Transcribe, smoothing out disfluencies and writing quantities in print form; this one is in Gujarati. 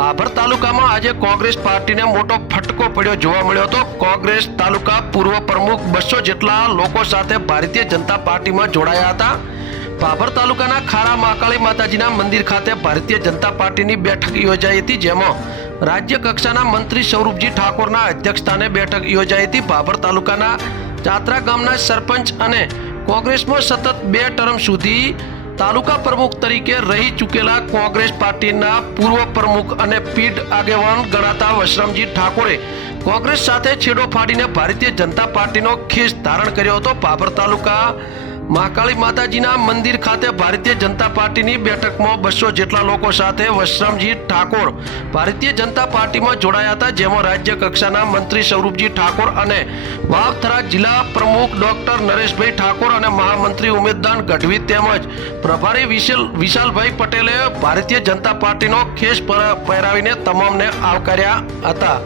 ભાભર તાલુકામાં આજે કોંગ્રેસ પાર્ટીને મોટો ફટકો પડ્યો જોવા મળ્યો હતો। કોંગ્રેસ તાલુકા પૂર્વ પ્રમુખ 200 જેટલા લોકો સાથે ભારતીય જનતા પાર્ટીમાં જોડાયા હતા। ભાભર તાલુકાના ખારા મહાકાળી માતાજીના મંદિર ખાતે ભારતીય જનતા પાર્ટીની બેઠક યોજાઈ હતી, જેમાં રાજ્ય કક્ષાના મંત્રી સ્વરૂપજી ઠાકોરના અધ્યક્ષસ્થાને બેઠક યોજાઈ હતી। ભાભર તાલુકાના ચાત્રા ગામના સરપંચ અને કોંગ્રેસમાં સતત 2 ટર્મ સુધી તાલુકા પ્રમુખ તરીકે રહી ચૂકેલા કોંગ્રેસ પાર્ટીના પૂર્વ પ્રમુખ અને પીઢ આગેવાન ગણાતા વશરામજી ઠાકોરે કોંગ્રેસ સાથે છેડો ફાડીને ભારતીય જનતા પાર્ટીનો ખેસ ધારણ કર્યો હતો। ભાભર તાલુકા મહાકાળી માતાજીના મંદિર ખાતે ભારતીય જનતા પાર્ટીની બેઠકમાં 200 જેટલા લોકો સાથે વશરામજી ઠાકોર ભારતીય જનતા પાર્ટીમાં જોડાયા હતા, જેમાં રાજ્ય કક્ષાના મંત્રી સ્વરૂપજી ઠાકોર અને વાવથરા જિલ્લા પ્રમુખ ડોક્ટર નરેશભાઈ ઠાકોર અને મહામંત્રી ઉમેદદાન ગઢવી તેમજ પ્રભારી વિશાલભાઈ પટેલે ભારતીય જનતા પાર્ટીનો ખેસ પહેરાવીને તમામને આવકાર્યા હતા।